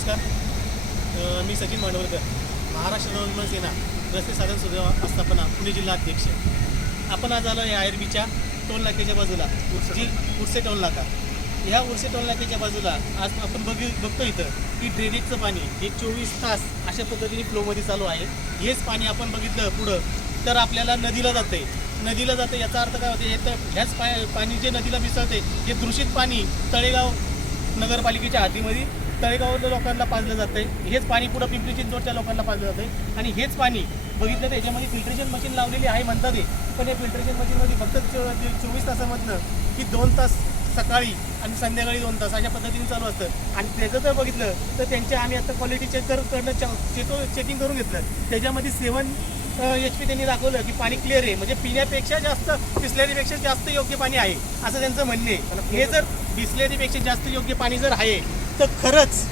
नमस्कार. मी सचिन मांडवलकर, महाराष्ट्र नवनिर्माण सेना रस्ते साधन सुविधा आस्थापना पुणे जिल्हा अध्यक्ष. आपण आज आलो आहे आयर्बीच्या टोल नाक्याच्या बाजूला, जी उर्से टोल नाका. ह्या उर्से टोल नाक्याच्या बाजूला आज आपण बघतो इथं की ड्रेनेजचं पाणी हे 24 तास अशा पद्धतीने फ्लोमध्ये चालू आहे. हेच पाणी आपण बघितलं पुढं तर आपल्याला नदीला जाते. याचा अर्थ काय होते, तर ह्याच पाणी जे नदीला मिसळते हे दूषित पाणी तळेगाव नगरपालिकेच्या हद्दीमध्ये तळेगाव लोकांना पाजलं जातं आहे. हेच पाणी पुढं पिंपरी चिंचवडच्या लोकांना पाजलं जातं आहे. आणि हेच पाणी बघितलं तर याच्यामध्ये फिल्ट्रेशन मशीन लावलेली आहे म्हणतात ते, पण या फिल्ट्रेशन मशीनमध्ये फक्त 24 तासामधनं की 2 तास सकाळी आणि संध्याकाळी 2 तास अशा पद्धतीने चालू असतं. आणि त्याचं जर बघितलं तर त्यांच्या आम्ही आता क्वालिटी चेकिंग करून घेतलं. त्याच्यामध्ये 7 HP त्यांनी दाखवलं की पाणी क्लिअर आहे, म्हणजे पिण्यापेक्षा जास्त बिस्लरीपेक्षा जास्त योग्य पाणी आहे असं त्यांचं म्हणणे आहे. हे जर बिस्लरीपेक्षा जास्त योग्य पाणी जर आहे तर खरंच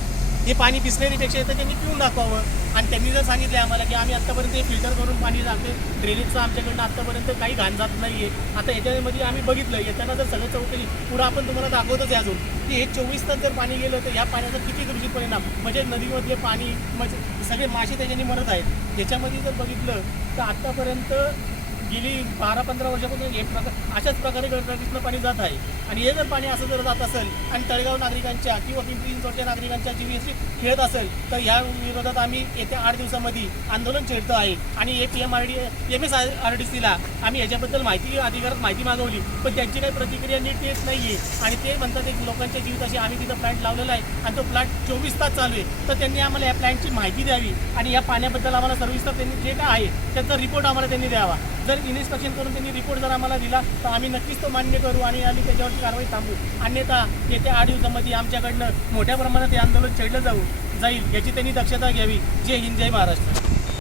हे पाणी बिस्लरीपेक्षा येतं, त्यांनी पिऊन दाखवावं. आणि त्यांनी जर सांगितलं आम्हाला की आम्ही आत्तापर्यंत हे फिल्टर करून पाणी जाते, ड्रेनेजचं आमच्याकडनं आत्तापर्यंत काही घाण जात नाही आहे. आता याच्यामध्ये आम्ही बघितलं, येताना जर सगळं चौकशी पुढं आपण तुम्हाला दाखवतच आहे अजून की हे 24 तास जर पाणी गेलं तर ह्या पाण्याचा किती दूषित परिणाम, म्हणजे नदीमधले पाणी म्हणजे सगळे मासे त्याच्याने मरत आहेत. त्याच्यामध्ये जर बघितलं तर आत्तापर्यंत गेली 12-15 वर्षापासून हे अशाच प्रकारे गटरातून पाणी जात आहे. आणि हे जर पाणी असं जर जात असेल आणि तळेगाव नागरिकांच्या किंवा पिंपरी चिंचवडच्या नागरिकांच्या जीवाशी खेळत असेल तर ह्या विरोधात आम्ही येत्या 8 दिवसामध्ये आंदोलन छेडतो आहे. आणि MSRDCला आम्ही याच्याबद्दल अधिकारात माहिती मागवली, पण त्यांची काही प्रतिक्रिया नीट येत नाही आहे. आणि ते म्हणतात एक लोकांच्या जीविताशी आम्ही तिथं प्लॅन्ट लावलेला आहे आणि तो प्लॅन्ट 24 तास चालू आहे, तर त्यांनी आम्हाला या प्लॅन्टची माहिती द्यावी आणि या पाण्याबद्दल आम्हाला सविस्तर त्यांनी जे काय आहे त्याचा रिपोर्ट आम्हाला त्यांनी द्यावा. जर इन्स्पेक्शन करून त्यांनी रिपोर्ट जर आम्हाला दिला तर आम्ही नक्कीच तो मान्य करू आणि आम्ही त्याच्यावरची कारवाई थांबवू. अन्यथा येत्या 8 दिवसामध्ये आमच्याकडनं मोठ्या प्रमाणात हे आंदोलन छेडलं जाईल याची त्यांनी दक्षता घ्यावी. जय हिंद, जय महाराष्ट्र.